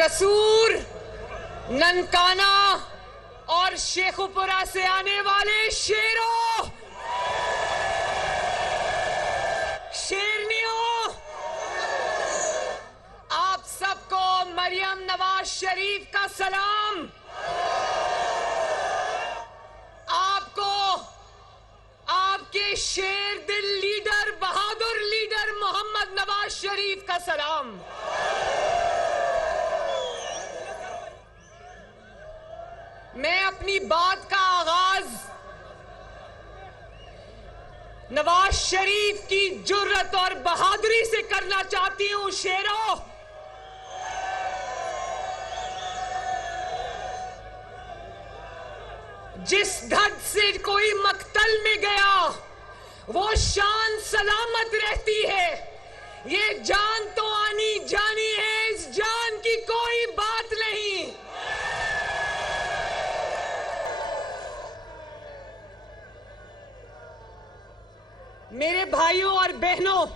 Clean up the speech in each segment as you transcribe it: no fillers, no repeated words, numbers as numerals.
कसूर, ननकाना और शेखुपुरा से आने वाले शेरों, शेरनियों, आप सबको मरियम नवाज शरीफ का सलाम। आपको आपके शेर दिल लीडर, बहादुर लीडर मोहम्मद नवाज शरीफ का सलाम। मैं अपनी बात का आगाज नवाज शरीफ की जुर्रत और बहादुरी से करना चाहती हूं। शेरों, जिस धड़ से कोई मक्तल में गया वो शान सलामत रहती है। ये जान तो आनी जानी है, इस जान की कोई बात नहीं। मेरे भाइयों और बहनों,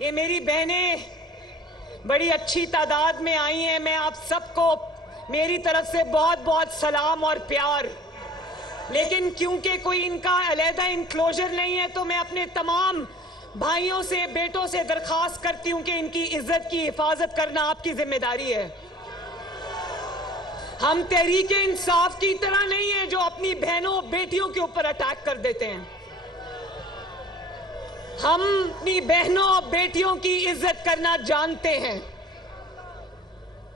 ये मेरी बहनें बड़ी अच्छी तादाद में आई हैं। मैं आप सबको मेरी तरफ से बहुत बहुत सलाम और प्यार। लेकिन क्योंकि कोई इनका अलहदा इनक्लोजर नहीं है, तो मैं अपने तमाम भाइयों से, बेटों से दरखास्त करती हूं कि इनकी इज्जत की हिफाजत करना आपकी जिम्मेदारी है। हम तहरीक इंसाफ की तरह नहीं है जो अपनी बहनों बेटियों के ऊपर अटैक कर देते हैं। हम अपनी बहनों और बेटियों की इज्जत करना जानते हैं।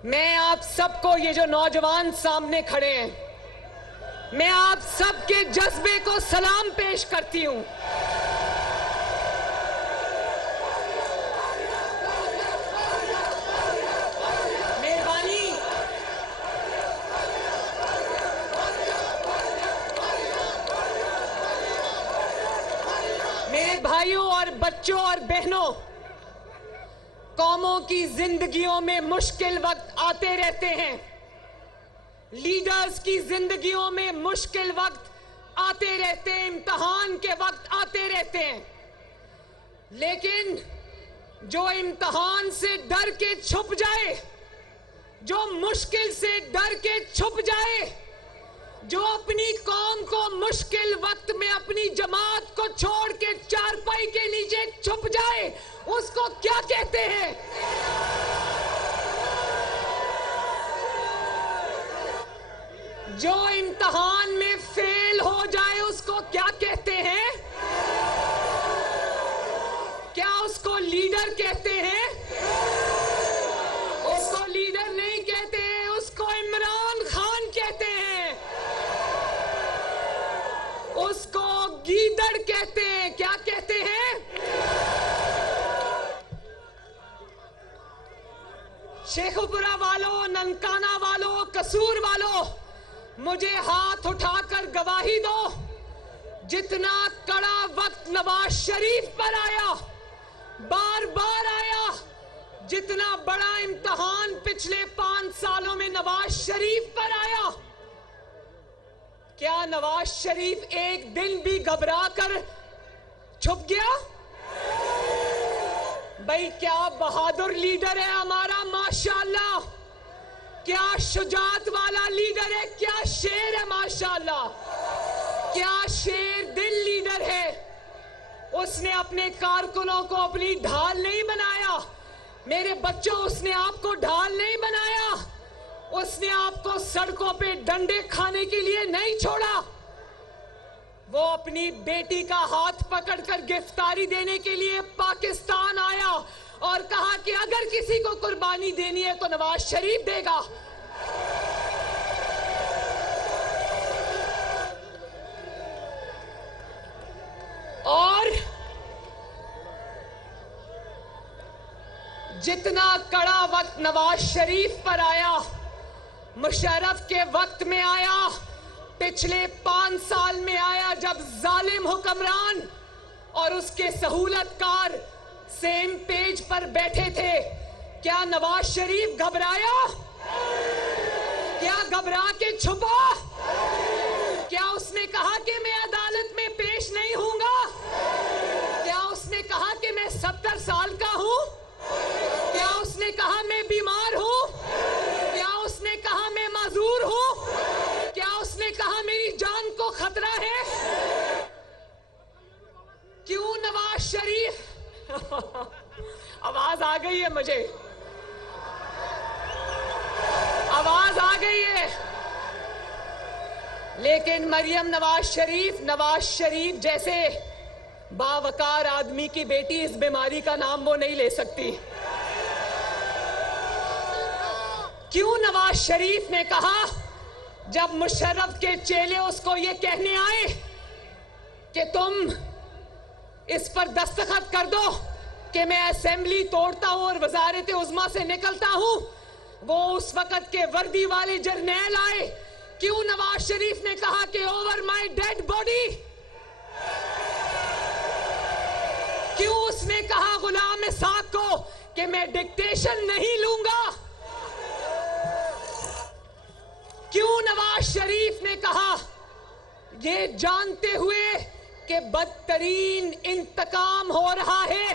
मैं आप सबको, ये जो नौजवान सामने खड़े हैं, मैं आप सबके जज्बे को सलाम पेश करती हूं। मेरे भाइयों और बच्चों और बहनों, कौमों की जिंदगियों में मुश्किल वक्त आते रहते हैं। लीडर्स की जिंदगियों में मुश्किल वक्त आते रहते हैं, इम्तिहान के वक्त आते रहते हैं। लेकिन जो इम्तिहान से डर के छुप जाए, जो मुश्किल से डर के छुप जाए, जो अपनी कौम को मुश्किल वक्त में अपनी जमात को छोड़ के चारपाई के नीचे छुप जाए, उसको क्या कहते हैं? जो इम्तिहान में फेल हो जाए उसको क्या कहते हैं? क्या उसको लीडर कहते हैं? उसको लीडर नहीं कहते हैं, उसको इमरान खान कहते हैं, उसको गीदड़ कहते हैं। क्या कहते हैं? शेखुपुरा वालों, ननकाना वालों, कसूर वालों, मुझे हाथ उठाकर गवाही दो। जितना कड़ा वक्त नवाज शरीफ पर आया, बार बार आया, जितना बड़ा इम्तिहान पिछले 5 सालों में नवाज शरीफ पर आया, क्या नवाज शरीफ एक दिन भी घबरा कर छुप गया? भाई, क्या बहादुर लीडर है हमारा, माशाअल्लाह। क्या शुजात वाला लीडर है, क्या शेर है, माशाअल्लाह। क्या शेर दिल लीडर है। उसने अपने कारकुनों को अपनी ढाल नहीं बनाया। मेरे बच्चों, उसने आपको ढाल नहीं बनाया। उसने आपको सड़कों पे डंडे खाने के लिए नहीं छोड़ा। वो अपनी बेटी का हाथ पकड़कर गिरफ्तारी देने के लिए पाकिस्तान आया और कहा कि अगर किसी को कुर्बानी देनी है तो नवाज शरीफ देगा। और जितना कड़ा वक्त नवाज शरीफ पर आया, मुशर्रफ के वक्त में आया, पिछले 5 साल में आया, जब जालिम हुक्मरान और उसके सहूलतकार सेम पेज पर बैठे थे, क्या नवाज शरीफ घबराया? क्या घबरा के छुपा? क्या उसने कहा कि मैं अदालत में पेश नहीं होऊंगा? क्या उसने कहा कि मैं 70 साल का हूं? क्या उसने कहा मैं बीमार हूं? गई है मुझे, आवाज आ गई है। लेकिन मरियम नवाज शरीफ जैसे बावकार आदमी की बेटी इस बीमारी का नाम वो नहीं ले सकती। क्यों नवाज शरीफ ने कहा जब मुशर्रफ के चेले उसको ये कहने आए कि तुम इस पर दस्तखत कर दो कि मैं असेंबली तोड़ता हूं और वजारत उज़्मा से निकलता हूं, वो उस वक्त के वर्दी वाले जर्नैल आए। क्यों नवाज शरीफ ने कहा कि ओवर माय डेड बॉडी? क्यों उसने कहा गुलाम साहब को कि मैं डिक्टेशन नहीं लूंगा? क्यों नवाज शरीफ ने कहा ये जानते हुए कि बदतरीन इंतकाम हो रहा है,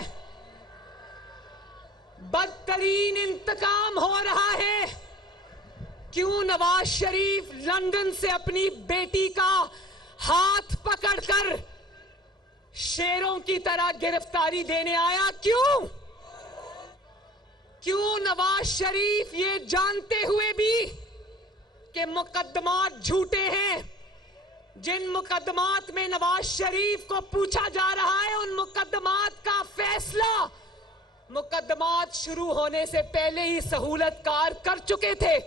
बदतरीन इंतकाम हो रहा है? क्यों नवाज शरीफ लंदन से अपनी बेटी का हाथ पकड़कर शेरों की तरह गिरफ्तारी देने आया? क्यों नवाज शरीफ ये जानते हुए भी कि मुकदमात झूठे हैं, जिन मुकदमात में नवाज शरीफ को पूछा जा रहा है उन मुकदमात का फैसला मुकदमात शुरू होने से पहले ही सहूलतकार कर चुके थे?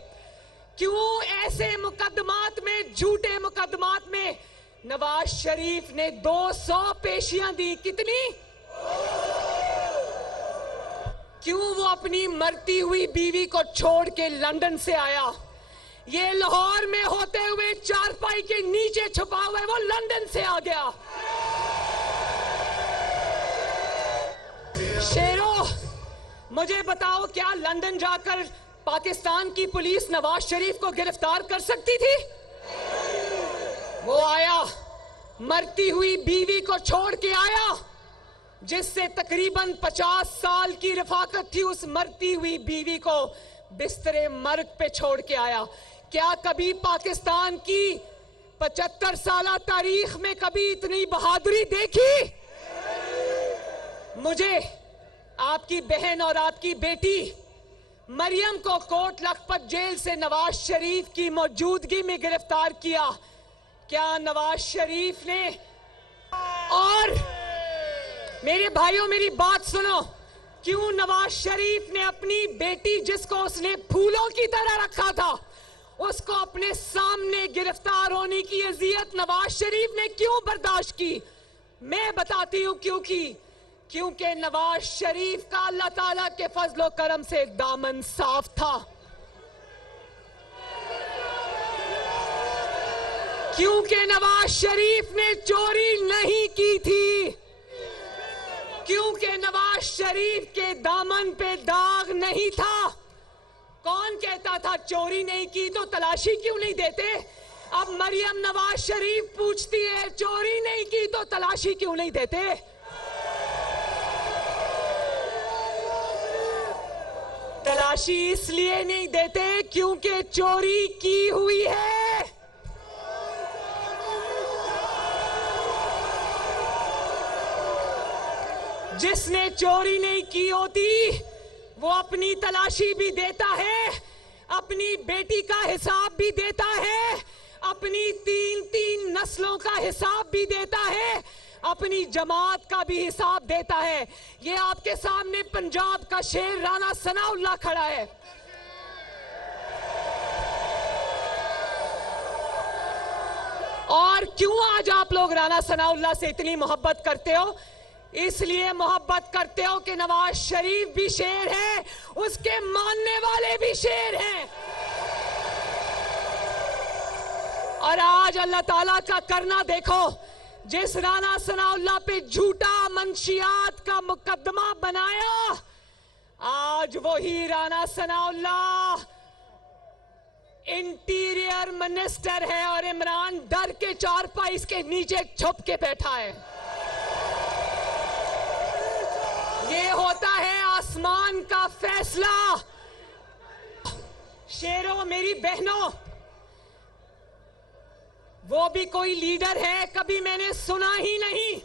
क्यों ऐसे मुकदमात में, झूठे मुकदमात में नवाज शरीफ ने 200 पेशियां दी? कितनी? क्यों वो अपनी मरती हुई बीवी को छोड़ के लंदन से आया? ये लाहौर में होते हुए चारपाई के नीचे छुपा हुआ है, वो लंदन से आ गया। शेरों, मुझे बताओ क्या लंदन जाकर पाकिस्तान की पुलिस नवाज शरीफ को गिरफ्तार कर सकती थी? वो आया, मरती हुई बीवी को छोड़ के आया, जिससे तकरीबन 50 साल की रफाकत थी। उस मरती हुई बीवी को बिस्तरे मर्ग पे छोड़ के आया। क्या कभी पाकिस्तान की 75 साला तारीख में कभी इतनी बहादुरी देखी? मुझे आपकी बहन और आपकी बेटी मरियम को कोट लखपत जेल से नवाज शरीफ की मौजूदगी में गिरफ्तार किया। क्या नवाज शरीफ ने, और मेरे भाइयों मेरी बात सुनो, क्यों नवाज शरीफ ने अपनी बेटी जिसको उसने फूलों की तरह रखा था उसको अपने सामने गिरफ्तार होने की अजियत नवाज शरीफ ने क्यों बर्दाश्त की? मैं बताती हूं क्योंकि नवाज शरीफ का अल्लाह ताला के फजलो करम से दामन साफ था। क्योंकि नवाज शरीफ ने चोरी नहीं की थी, क्योंकि नवाज शरीफ के दामन पे दाग नहीं था। कौन कहता था चोरी नहीं की तो तलाशी क्यों नहीं देते? अब मरियम नवाज शरीफ पूछती है चोरी नहीं की तो तलाशी क्यों नहीं देते? तलाशी इसलिए नहीं देते क्योंकि चोरी की हुई है। जिसने चोरी नहीं की होती वो अपनी तलाशी भी देता है, अपनी बेटी का हिसाब भी देता है, अपनी 3-3 नस्लों का हिसाब भी देता है, अपनी जमात का भी हिसाब देता है। ये आपके सामने पंजाब का शेर राणा सनाउल्लाह खड़ा है। और क्यों आज आप लोग राणा सनाउल्लाह से इतनी मोहब्बत करते हो? इसलिए मोहब्बत करते हो कि नवाज शरीफ भी शेर है, उसके मानने वाले भी शेर हैं। और आज अल्लाह ताला का करना देखो, जिस राणा सनाउल्लाह पे झूठा मंशियात का मुकदमा बनाया, आज वही राणा सनाउल्लाह इंटीरियर मिनिस्टर है और इमरान डर के चारपाई के नीचे छुप के बैठा है। ये होता है आसमान का फैसला। शेरों, मेरी बहनों, वो भी कोई लीडर है कभी मैंने सुना ही नहीं।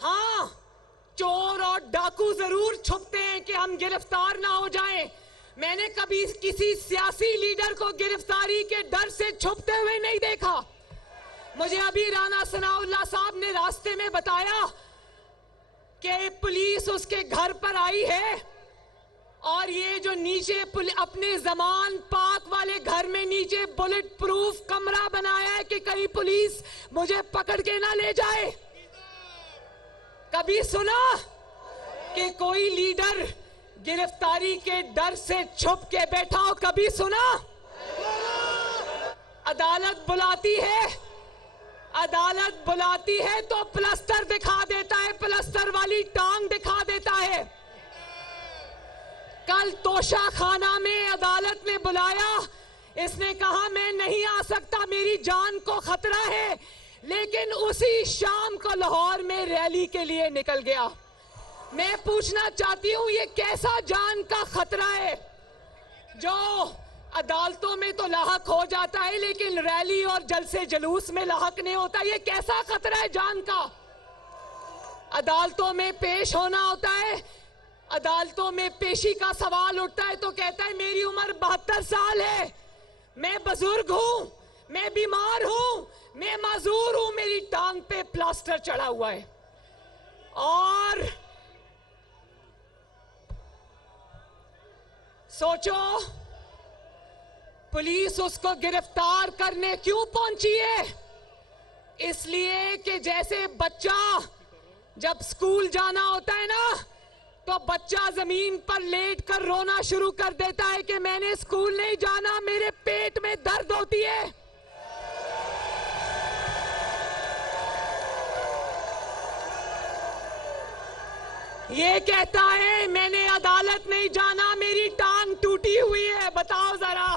हाँ, चोर और डाकू जरूर छुपते हैं कि हम गिरफ्तार ना हो जाएं। मैंने कभी किसी सियासी लीडर को गिरफ्तारी के डर से छुपते हुए नहीं देखा। मुझे अभी राणा सनाउल्लाह साहब ने रास्ते में बताया कि पुलिस उसके घर पर आई है और ये जो नीचे अपने जमान पाक वाले घर में नीचे बुलेट प्रूफ कमरा बनाया है कि कहीं पुलिस मुझे पकड़ के ना ले जाए। कभी सुना कि कोई लीडर गिरफ्तारी के डर से छुप के बैठा हो? कभी सुना? अदालत बुलाती है, अदालत बुलाती है तो प्लास्टर दिखा देता है, प्लास्टर वाली टांग दिखा देता है। कल तोशा खाना में अदालत ने बुलाया, इसने कहा मैं नहीं आ सकता, मेरी जान को खतरा है, लेकिन उसी शाम को लाहौर में रैली के लिए निकल गया। मैं पूछना चाहती हूं ये कैसा जान का खतरा है जो अदालतों में तो लाहक हो जाता है लेकिन रैली और जलसे जुलूस में लाहक नहीं होता? ये कैसा खतरा है जान का? अदालतों में पेश होना होता है, अदालतों में पेशी का सवाल उठता है तो कहता है मेरी उम्र 72 साल है, मैं बुजुर्ग हूं, मैं बीमार हूं, मैं माजूर हूं, मेरी टांग पे प्लास्टर चढ़ा हुआ है। और सोचो पुलिस उसको गिरफ्तार करने क्यों पहुंची है? इसलिए कि जैसे बच्चा जब स्कूल जाना होता है ना तो बच्चा जमीन पर लेट कर रोना शुरू कर देता है कि मैंने स्कूल नहीं जाना, मेरे पेट में दर्द होती है। ये कहता है मैंने अदालत नहीं जाना, मेरी टांग टूटी हुई है। बताओ जरा,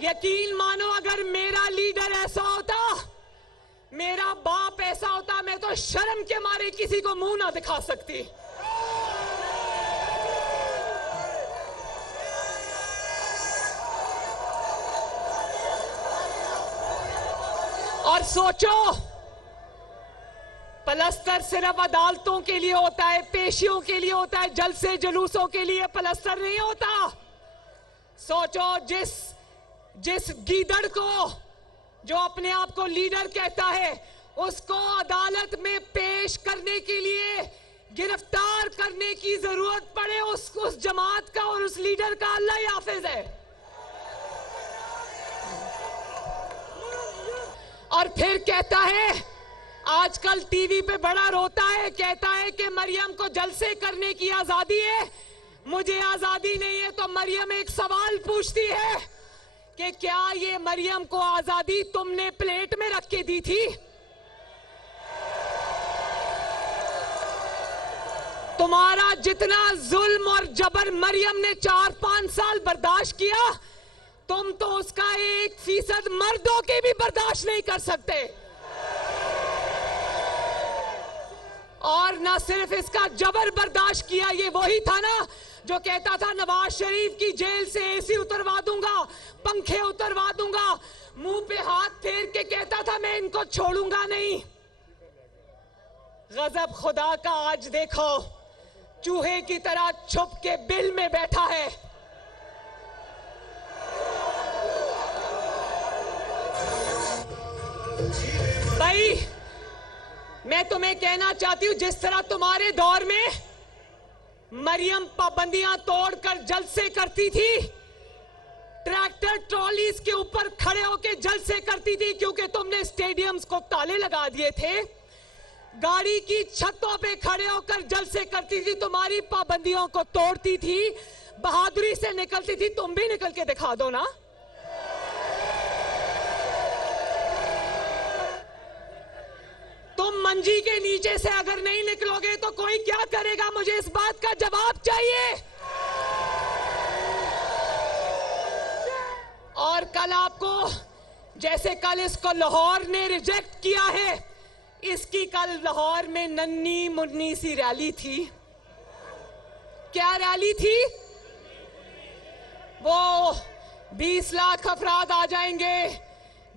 यकीन मानो अगर मेरा लीडर ऐसा होता, मेरा बाप ऐसा होता, मैं तो शर्म के मारे किसी को मुंह ना दिखा सकती। और सोचो प्लास्टर सिर्फ अदालतों के लिए होता है, पेशियों के लिए होता है, जलसे जुलूसों के लिए प्लास्टर नहीं होता। सोचो जिस गीदड़ को जो अपने आप को लीडर कहता है उसको अदालत में पेश करने के लिए गिरफ्तार करने की जरूरत पड़े, उस जमात का और उस लीडर का अल्लाह ही हाफिज है। और फिर कहता है, आजकल टीवी पे बड़ा रोता है, कहता है कि मरियम को जलसे करने की आजादी है, मुझे आजादी नहीं है। तो मरियम एक सवाल पूछती है कि क्या ये मरियम को आजादी तुमने प्लेट में रख के दी थी? तुम्हारा जितना जुल्म और जबर मरियम ने 4-5 साल बर्दाश्त किया, तुम तो उसका 1% मर्दों के भी बर्दाश्त नहीं कर सकते। और ना सिर्फ इसका जबर बर्दाश्त किया, ये वही था ना जो कहता था नवाज शरीफ की जेल से एसी उतरवा दूंगा, पंखे उतरवा दूंगा, मुंह पे हाथ फेर के कहता था मैं इनको छोड़ूंगा नहीं। गजब खुदा का आज देखो, चूहे की तरह छुप के बिल में बैठा है। भाई मैं तुम्हें कहना चाहती हूं, जिस तरह तुम्हारे दौर में मरियम पाबंदियां तोड़कर जलसे करती थी, ट्रैक्टर ट्रॉलीज के ऊपर खड़े होकर जलसे करती थी क्योंकि तुमने स्टेडियम्स को ताले लगा दिए थे, गाड़ी की छतों पे खड़े होकर जलसे करती थी, तुम्हारी पाबंदियों को तोड़ती थी, बहादुरी से निकलती थी। तुम भी निकल के दिखा दो ना। तुम मंजी के नीचे से अगर नहीं निकलोगे तो कोई क्या करेगा? मुझे इस बात का जवाब चाहिए। और कल आपको, जैसे कल इसको लाहौर ने रिजेक्ट किया है, इसकी कल लाहौर में नन्ही मुन्नी सी रैली थी। क्या रैली थी? वो 20 लाख अफराद आ जाएंगे,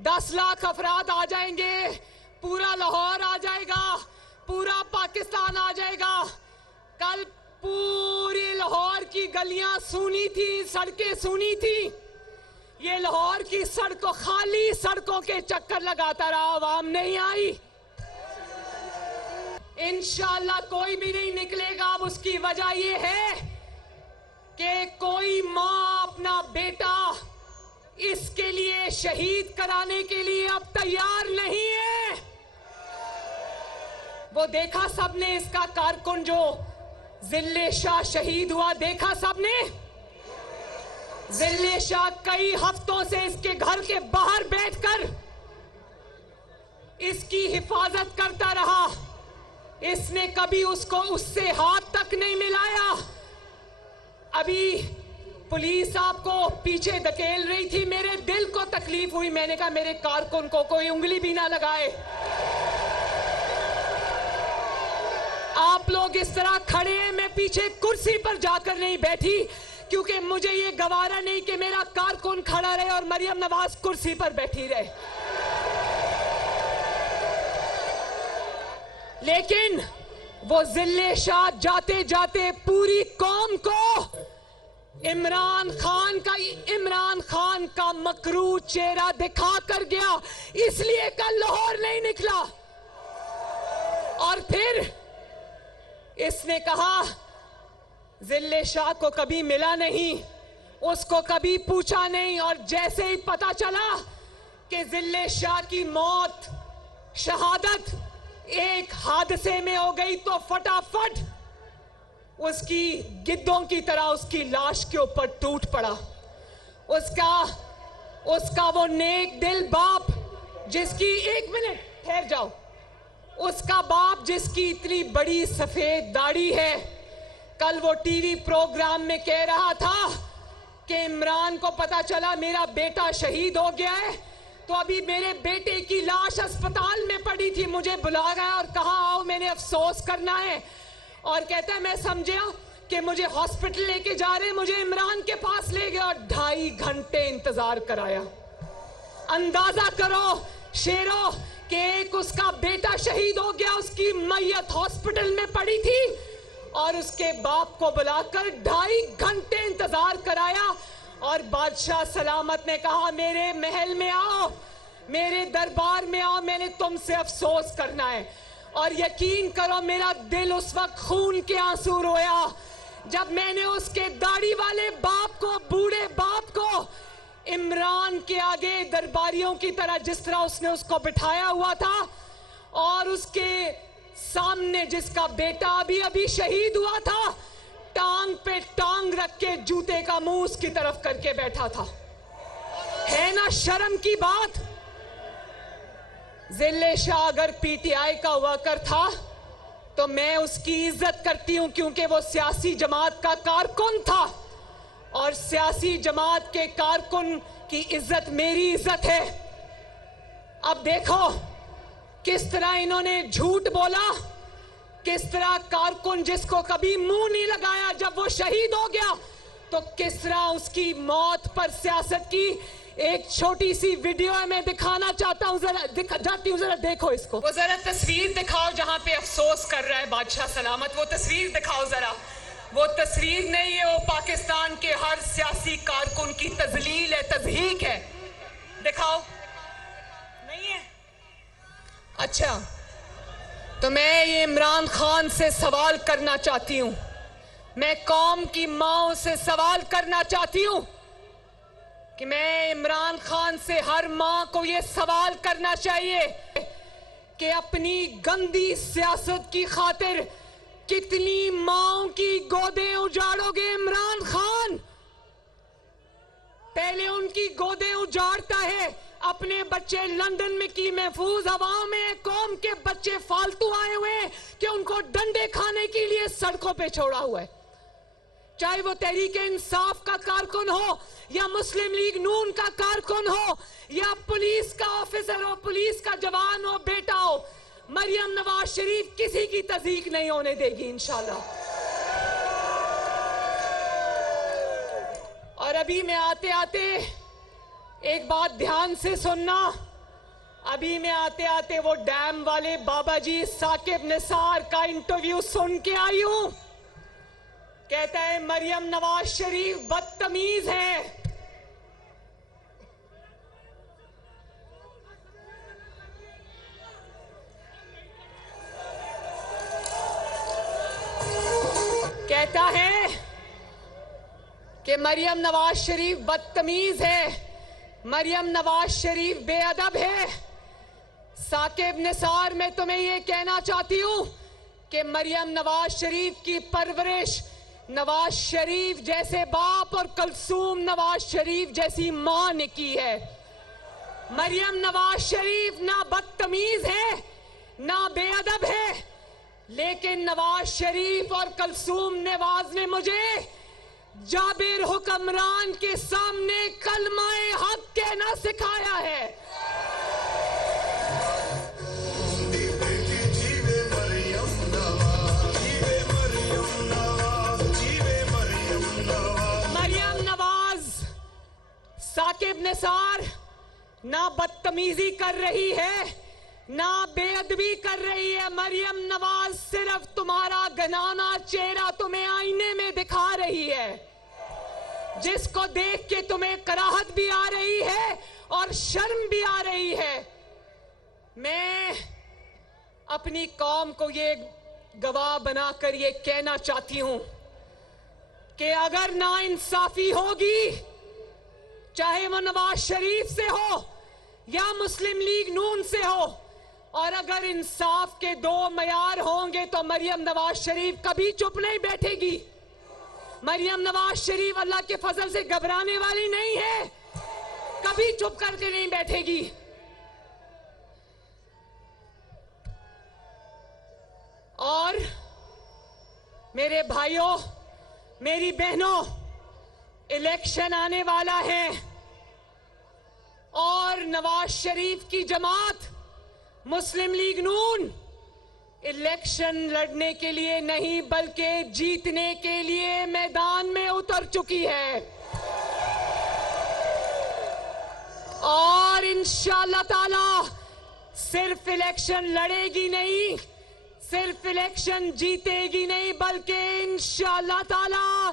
10 लाख अफराद आ जाएंगे, पूरा लाहौर आ जाएगा, पूरा पाकिस्तान आ जाएगा। कल पूरी लाहौर की गलियां सूनी थी, सड़कें सूनी थी। ये लाहौर की सड़कों, खाली सड़कों के चक्कर लगाता रहा, आवाम नहीं आई। इंशाअल्लाह कोई भी नहीं निकलेगा। अब उसकी वजह ये है कि कोई माँ अपना बेटा इसके लिए शहीद कराने के लिए अब तैयार नहीं है। वो देखा सबने, इसका कारकुन जो जिल्ले शाह शहीद हुआ, देखा सबने। जिल्ले शाह कई हफ्तों से इसके घर के बाहर बैठकर इसकी हिफाजत करता रहा। इसने कभी उसको उससे हाथ तक नहीं मिलाया। अभी पुलिस आपको पीछे धकेल रही थी, मेरे दिल को तकलीफ हुई। मैंने कहा मेरे कारकुन को कोई उंगली भी ना लगाए। आप लोग इस तरह खड़े हैं, मैं पीछे कुर्सी पर जाकर नहीं बैठी क्योंकि मुझे ये गवारा नहीं कि मेरा कारकुन खड़ा रहे और मरियम नवाज कुर्सी पर बैठी रहे। लेकिन वो जिल्ले शाह जाते जाते पूरी कौम को इमरान खान का मकरू चेहरा दिखा कर गया, इसलिए कल लाहौर नहीं निकला। और फिर इसने कहा जिल्ले शाह को कभी मिला नहीं, उसको कभी पूछा नहीं। और जैसे ही पता चला कि जिल्ले शाह की मौत, शहादत एक हादसे में हो गई, तो फटाफट उसकी गिद्धों की तरह उसकी लाश के ऊपर टूट पड़ा। उसका वो नेक दिल बाप जिसकी, एक मिनट ठहर जाओ, उसका बाप जिसकी इतनी बड़ी सफेद दाढ़ी है, कल वो टीवी प्रोग्राम में कह रहा था कि इमरान को पता चला मेरा बेटा शहीद हो गया है, तो अभी मेरे बेटे की लाश अस्पताल में पड़ी थी, मुझे बुला गया और कहा आओ मैंने अफसोस करना है। और कहता है मैं समझा कि मुझे हॉस्पिटल लेके जा रहे, मुझे इमरान के पास ले गया और 2.5 घंटे इंतजार कराया। अंदाजा करो शेरों कि एक उसका बेटा शहीद हो गया, उसकी मैयत हॉस्पिटल में पड़ी थी और उसके बाप को बुलाकर 2.5 घंटे इंतजार कराया। और बादशाह सलामत ने कहा मेरे महल में आओ, मेरे दरबार में आओ, मैंने तुमसे अफसोस करना है। और यकीन करो मेरा दिल उस वक्त खून के आंसू रोया जब मैंने उसके दाढ़ी वाले बाप को, बूढ़े बाप को इमरान के आगे दरबारियों की तरह जिस तरह उसने उसको बिठाया हुआ था और उसके सामने जिसका बेटा अभी अभी शहीद हुआ था, टांग पे टांग रख के जूते का मुंह उसकी तरफ करके बैठा था। है ना शर्म की बात। जिल्ले शाह अगर पीटीआई का वर्कर था तो मैं उसकी इज्जत करती हूं क्योंकि वो सियासी जमात का कारकुन था और सियासी जमात के कारकुन की इज्जत मेरी इज्जत है। अब देखो किस तरह इन्होंने झूठ बोला, किस तरह कारकुन जिसको कभी मुंह नहीं लगाया जब वो शहीद हो गया, तो किस तरह उसकी मौत पर सियासत की। एक छोटी सी वीडियो है, मैं दिखाना चाहता हूं, जरा देखो इसको। वो जरा तस्वीर दिखाओ जहां पे अफसोस कर रहा है बादशाह सलामत, वो तस्वीर दिखाओ जरा। वो तस्वीर नहीं है, वो पाकिस्तान के हर सियासी कारकुन की तजलील है, तजहीक है। दिखाओ, नहीं है? अच्छा, तो मैं ये इमरान खान से सवाल करना चाहती हूं, मैं कौम की माओं से सवाल करना चाहती हूं कि मैं इमरान खान से, हर मां को ये सवाल करना चाहिए कि अपनी गंदी सियासत की खातिर कितनी माओं की गोदें उजाड़ोगे इमरान खान। पहले उनकी गोदें उजाड़ता है, अपने बच्चे लंदन में की महफूज हवाओं में, कौम के बच्चे फालतू आए हुए हैं कि उनको डंडे खाने के लिए सड़कों पे छोड़ा हुआ है। चाहे वो तहरीक इंसाफ का कारकुन हो या मुस्लिम लीग नून का कारकुन हो या पुलिस का ऑफिसर हो, पुलिस का जवान हो, बेटा हो, मरियम नवाज शरीफ किसी की तज़ीक नहीं होने देगी इंशाल्लाह। और अभी मैं आते आते एक बात ध्यान से सुनना, अभी मैं आते आते वो डैम वाले बाबा जी साकिब निसार का इंटरव्यू सुन के आई हूं। कहता है मरियम नवाज शरीफ बदतमीज है। कहता है कि मरियम नवाज शरीफ बदतमीज है, मरियम नवाज शरीफ बेअदब है। साकिब निसार, मैं तुम्हें यह कहना चाहती हूं कि मरियम नवाज शरीफ की परवरिश नवाज शरीफ जैसे बाप और कलसूम नवाज शरीफ जैसी मां ने की है। मरियम नवाज शरीफ ना बदतमीज है ना बेअदब है, लेकिन नवाज शरीफ और कलसूम नवाज ने मुझे जाबिर हुक्मरान के सामने कलमाए हक कहना सिखाया है। मरियम नवाज, साकिब निसार ना बदतमीजी कर रही है ना बेअदबी कर रही है। मरियम नवाज सिर्फ तुम्हारा घिनौना चेहरा तुम्हें आईने में दिखा रही है, जिसको देख के तुम्हें कराहत भी आ रही है और शर्म भी आ रही है। मैं अपनी कौम को ये गवाह बनाकर ये कहना चाहती हूं कि अगर नाइंसाफी होगी, चाहे वो नवाज शरीफ से हो या मुस्लिम लीग नून से हो, और अगर इंसाफ के दो मयार होंगे तो मरियम नवाज शरीफ कभी चुप नहीं बैठेगी। मरियम नवाज शरीफ अल्लाह के फजल से घबराने वाली नहीं है, कभी चुप करके नहीं बैठेगी। और मेरे भाइयों, मेरी बहनों, इलेक्शन आने वाला है और नवाज शरीफ की जमात मुस्लिम लीग नून इलेक्शन लड़ने के लिए नहीं बल्कि जीतने के लिए मैदान में उतर चुकी है। और इंशाअल्लाह ताला सिर्फ इलेक्शन लड़ेगी नहीं, सिर्फ इलेक्शन जीतेगी नहीं, बल्कि इंशाअल्लाह ताला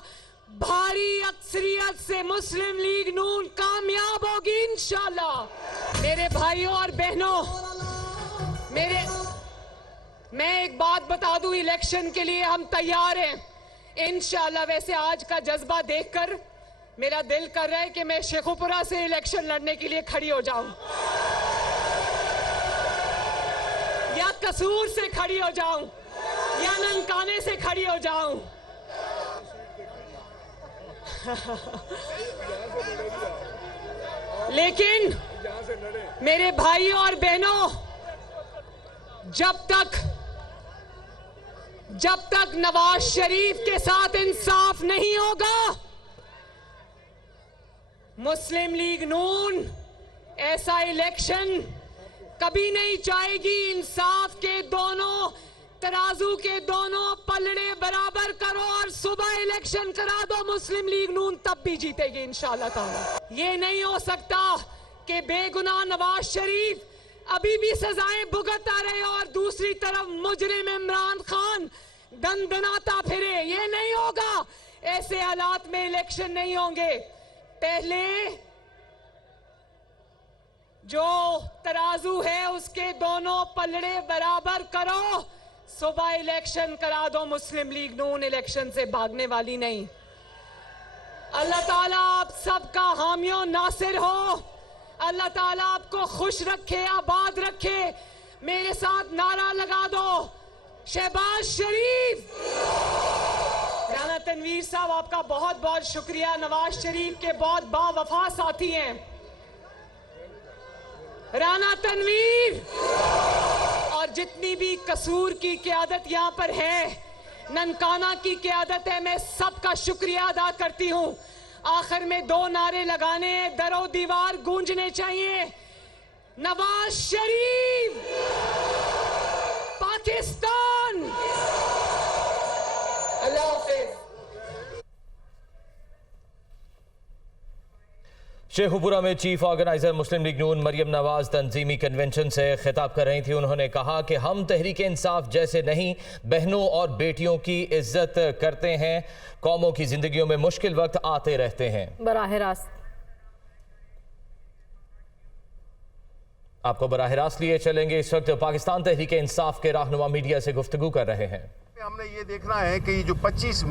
भारी अक्सरियत से मुस्लिम लीग नून कामयाब होगी इंशाअल्लाह। मेरे भाइयों और बहनों, मैं एक बात बता दूं, इलेक्शन के लिए हम तैयार हैं इंशाअल्लाह। वैसे आज का जज्बा देखकर मेरा दिल कर रहा है कि मैं शेखुपुरा से इलेक्शन लड़ने के लिए खड़ी हो जाऊं या कसूर से खड़ी हो जाऊं या ननकाने से खड़ी हो जाऊं। लेकिन मेरे भाइयों और बहनों, जब तक नवाज शरीफ के साथ इंसाफ नहीं होगा, मुस्लिम लीग नून ऐसा इलेक्शन कभी नहीं चाहेगी। इंसाफ के दोनों तराजू के दोनों पलड़े बराबर करो और सुबह इलेक्शन करा दो, मुस्लिम लीग नून तब भी जीतेगी इंशाअल्लाह ताला। ये नहीं हो सकता कि बेगुनाह नवाज शरीफ अभी भी सजाएं भुगतता रहे और दूसरी तरफ मुजरिम इमरान खान दंदनाता फिरे। ये नहीं होगा, ऐसे हालात में इलेक्शन नहीं होंगे। पहले जो तराजू है उसके दोनों पलड़े बराबर करो, सुबह इलेक्शन करा दो। मुस्लिम लीग नून इलेक्शन से भागने वाली नहीं। अल्लाह ताला आप सबका हामियों नासिर हो। अल्लाह ताला आपको खुश रखे, आबाद रखे। मेरे साथ नारा लगा दो, शहबाज शरीफ। राना तनवीर साहब, आपका बहुत बहुत शुक्रिया। नवाज शरीफ के बहुत बावफा साथी हैं। राना तनवीर और जितनी भी कसूर की क़यादत यहाँ पर है, ननकाना की क़यादत है, मैं सबका शुक्रिया अदा करती हूँ। आखिर में दो नारे लगाने, दरो दीवार गूंजने चाहिए। नवाज शरीफ, पाकिस्तान। अल्लाह हाफिज। शेखुपुरा में चीफ ऑर्गेनाइजर मुस्लिम लीग नून मरियम नवाज तंजीमी कन्वेंशन से खिताब कर रही थी। उन्होंने कहा कि हम तहरीक इंसाफ जैसे नहीं, बहनों और बेटियों की इज्जत करते हैं। कौमों की जिंदगियों में मुश्किल वक्त आते रहते हैं। बराह रास्त आपको बराह रास्त लिए चलेंगे। इस वक्त पाकिस्तान तहरीक इंसाफ के रहनुमा मीडिया से गुफ्तगू कर रहे हैं। हमने ये देखना है कि ये जो 25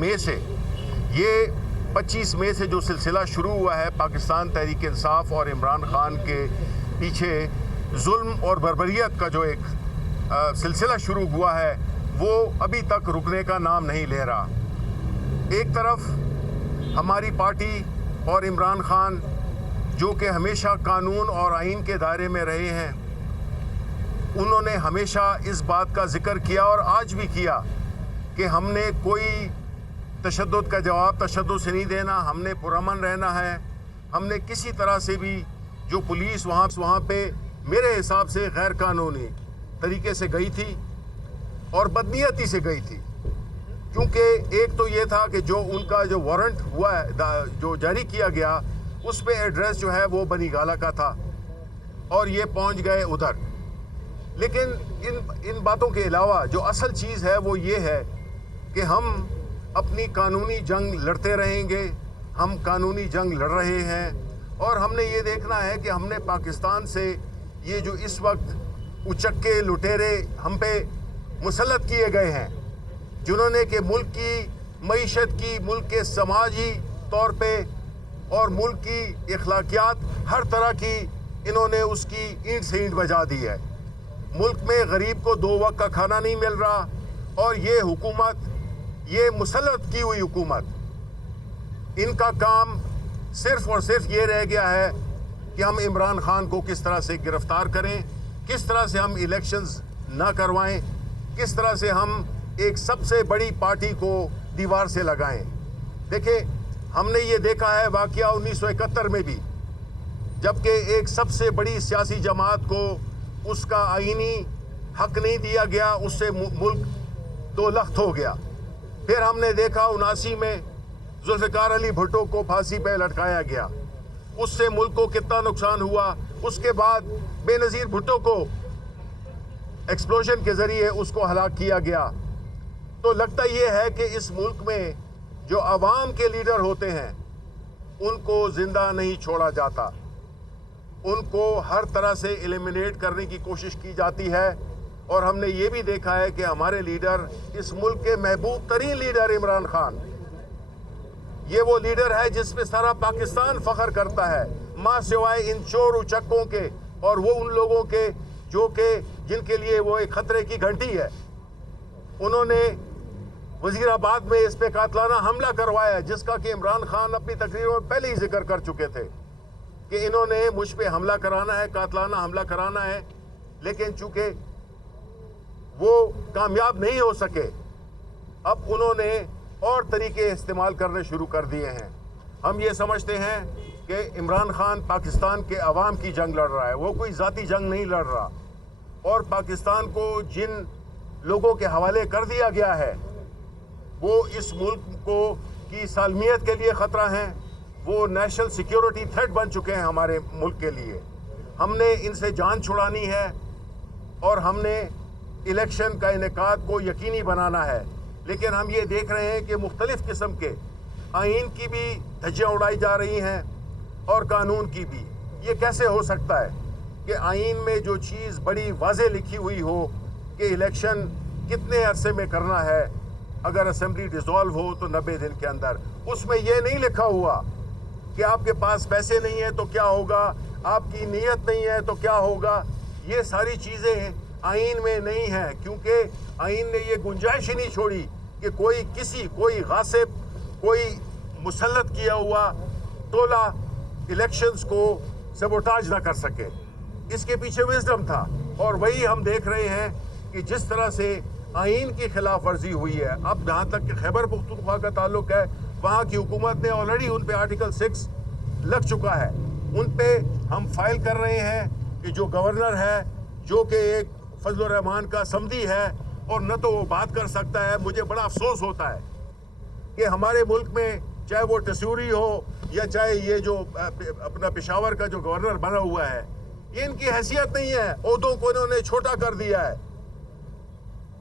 मई से जो सिलसिला शुरू हुआ है पाकिस्तान तहरीक इंसाफ और इमरान खान के पीछे जुल्म और बर्बरियत का जो एक सिलसिला शुरू हुआ है वो अभी तक रुकने का नाम नहीं ले रहा। एक तरफ हमारी पार्टी और इमरान खान जो कि हमेशा कानून और आइन के दायरे में रहे हैं, उन्होंने हमेशा इस बात का जिक्र किया और आज भी किया कि हमने कोई तशद्दुद का जवाब तशद्दुद से नहीं देना, हमने पुरअमन रहना है। हमने किसी तरह से भी जो पुलिस वहाँ पे मेरे हिसाब से गैर कानूनी तरीके से गई थी और बदनीयती से गई थी, क्योंकि एक तो ये था कि जो उनका जो वारंट हुआ है जो जारी किया गया उस पे एड्रेस जो है वो बनी गाला का था और ये पहुँच गए उधर। लेकिन इन बातों के अलावा जो असल चीज़ है वो ये है कि हम अपनी कानूनी जंग लड़ते रहेंगे। हम कानूनी जंग लड़ रहे हैं और हमने ये देखना है कि हमने पाकिस्तान से ये जो इस वक्त उचक्के लुटेरे हम पे मुसल्लत किए गए हैं, जिन्होंने कि मुल्क की मईशत की, मुल्क के समाजी तौर पे और मुल्क की अखलाकियात हर तरह की इन्होंने उसकी ईंट से ईंट बजा दी है। मुल्क में गरीब को 2 वक्त का खाना नहीं मिल रहा और ये हुकूमत, ये मुसल्लत की हुई हुकूमत, इनका काम सिर्फ और सिर्फ ये रह गया है कि हम इमरान खान को किस तरह से गिरफ्तार करें, किस तरह से हम इलेक्शंस ना करवाएं, किस तरह से हम एक सबसे बड़ी पार्टी को दीवार से लगाएं। देखिए, हमने ये देखा है वाक़या 1971 में भी, जबकि एक सबसे बड़ी सियासी जमात को उसका आईनी हक नहीं दिया गया, उससे मुल्क 2 लख्त हो गया। फिर हमने देखा 79 में जुल्फ़िकार अली भुट्टो को फांसी पे लटकाया गया, उससे मुल्क को कितना नुकसान हुआ। उसके बाद बेनज़ीर भुट्टो को एक्सप्लोजन के ज़रिए उसको हलाक किया गया। तो लगता ये है कि इस मुल्क में जो अवाम के लीडर होते हैं उनको ज़िंदा नहीं छोड़ा जाता, उनको हर तरह से एलिमिनेट करने की कोशिश की जाती है। और हमने ये भी देखा है कि हमारे लीडर, इस मुल्क के महबूब तरीन लीडर इमरान खान, ये वो लीडर है जिस पे सारा पाकिस्तान फख्र करता है, मां सिवाय इन चोर उचक्कों के और वो उन लोगों के जो कि जिनके लिए वो एक खतरे की घंटी है। उन्होंने वजीराबाद में इस पे कातलाना हमला करवाया, जिसका कि इमरान खान अपनी तकरीरों में पहले ही जिक्र कर चुके थे कि इन्होंने मुझ पे हमला कराना है, कातलाना हमला कराना है। लेकिन चूंकि वो कामयाब नहीं हो सके, अब उन्होंने और तरीके इस्तेमाल करने शुरू कर दिए हैं। हम ये समझते हैं कि इमरान खान पाकिस्तान के अवाम की जंग लड़ रहा है, वो कोई ज़ाती जंग नहीं लड़ रहा। और पाकिस्तान को जिन लोगों के हवाले कर दिया गया है वो इस मुल्क को की सालमियत के लिए ख़तरा हैं, वो नेशनल सिक्योरिटी थ्रेट बन चुके हैं हमारे मुल्क के लिए। हमने इनसे जान छुड़ानी है और हमने इलेक्शन का इनेकाद को यकीनी बनाना है। लेकिन हम ये देख रहे हैं कि मुख्तलिफ़ किस्म के आइन की भी धज्जियाँ उड़ाई जा रही हैं और कानून की भी। ये कैसे हो सकता है कि आइन में जो चीज़ बड़ी वाज़े लिखी हुई हो कि इलेक्शन कितने अरसे में करना है, अगर असेंबली डिसॉल्व हो तो 90 दिन के अंदर, उसमें यह नहीं लिखा हुआ कि आपके पास पैसे नहीं है तो क्या होगा, आपकी नीयत नहीं है तो क्या होगा। ये सारी चीज़ें आइन में नहीं है, क्योंकि आइन ने ये गुंजाइश ही नहीं छोड़ी कि कोई गासिब, कोई मुसल्लत किया हुआ टोला इलेक्शंस को सबोटाज ना कर सके। इसके पीछे विजडम था और वही हम देख रहे हैं कि जिस तरह से आइन की खिलाफ वर्जी हुई है। अब जहाँ तक कि खैबर पख्तूनख्वा का ताल्लुक है, वहाँ की हुकूमत ने ऑलरेडी उन पे आर्टिकल 6 लग चुका है। उन पे हम फाइल कर रहे हैं कि जो गवर्नर है, जो कि एक फजलुर रहमान का समधी है और न तो वो बात कर सकता है। मुझे बड़ा अफसोस होता है कि हमारे मुल्क में चाहे वो टसूरी हो या चाहे ये जो अपना पेशावर का जो गवर्नर बना हुआ है, ये इनकी हैसियत नहीं है। ओहदों को इन्होंने छोटा कर दिया है,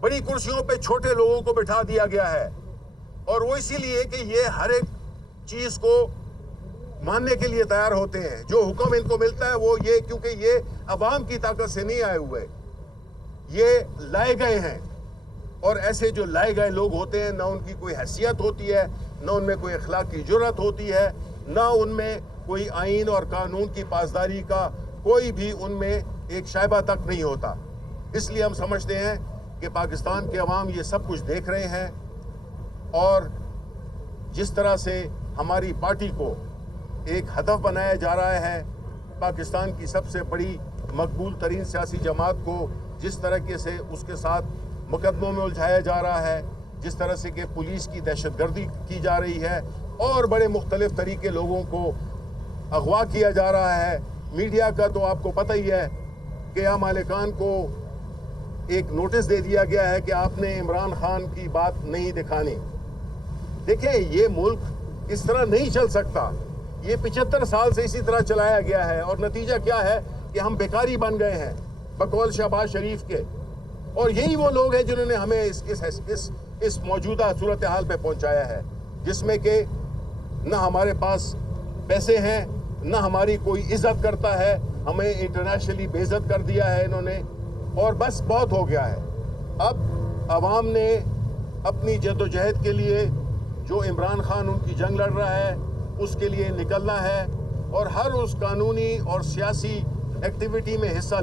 बड़ी कुर्सियों पे छोटे लोगों को बिठा दिया गया है, और वो इसीलिए कि ये हर एक चीज को मानने के लिए तैयार होते हैं। जो हुक्म इनको मिलता है वो ये, क्योंकि ये अवाम की ताकत से नहीं आए हुए, ये लाए गए हैं। और ऐसे जो लाए गए लोग होते हैं, ना उनकी कोई हैसियत होती है, ना उनमें कोई अखलाकी जुर्रत होती है, ना उनमें कोई आइन और कानून की पासदारी का कोई भी उनमें एक शायबा तक नहीं होता। इसलिए हम समझते हैं कि पाकिस्तान के अवाम ये सब कुछ देख रहे हैं, और जिस तरह से हमारी पार्टी को एक हदफ बनाया जा रहा है, पाकिस्तान की सबसे बड़ी मकबूल तरीन सियासी जमात को जिस तरीके से उसके साथ मुकदमों में उलझाया जा रहा है, जिस तरह से कि पुलिस की दहशतगर्दी की जा रही है और बड़े मुख्तलिफ तरीके लोगों को अगवा किया जा रहा है। मीडिया का तो आपको पता ही है कि यहाँ मालिकान को एक नोटिस दे दिया गया है कि आपने इमरान खान की बात नहीं दिखानी। देखिए, ये मुल्क इस तरह नहीं चल सकता। ये 75 साल से इसी तरह चलाया गया है, और नतीजा क्या है कि हम बेकारी बन गए हैं बकौल शहबाज शरीफ के। और यही वो लोग हैं जिन्होंने हमें इस मौजूदा सूरत हाल पे पहुंचाया है, जिसमें कि न हमारे पास पैसे हैं, न हमारी कोई इज्जत करता है, हमें इंटरनेशनली बेइज्जत कर दिया है इन्होंने, और बस बहुत हो गया है। अब अवाम ने अपनी जद्दोजहद के लिए, जो इमरान खान उनकी जंग लड़ रहा है, उसके लिए निकलना है, और हर उस कानूनी और सियासी एक्टिविटी में हिस्सा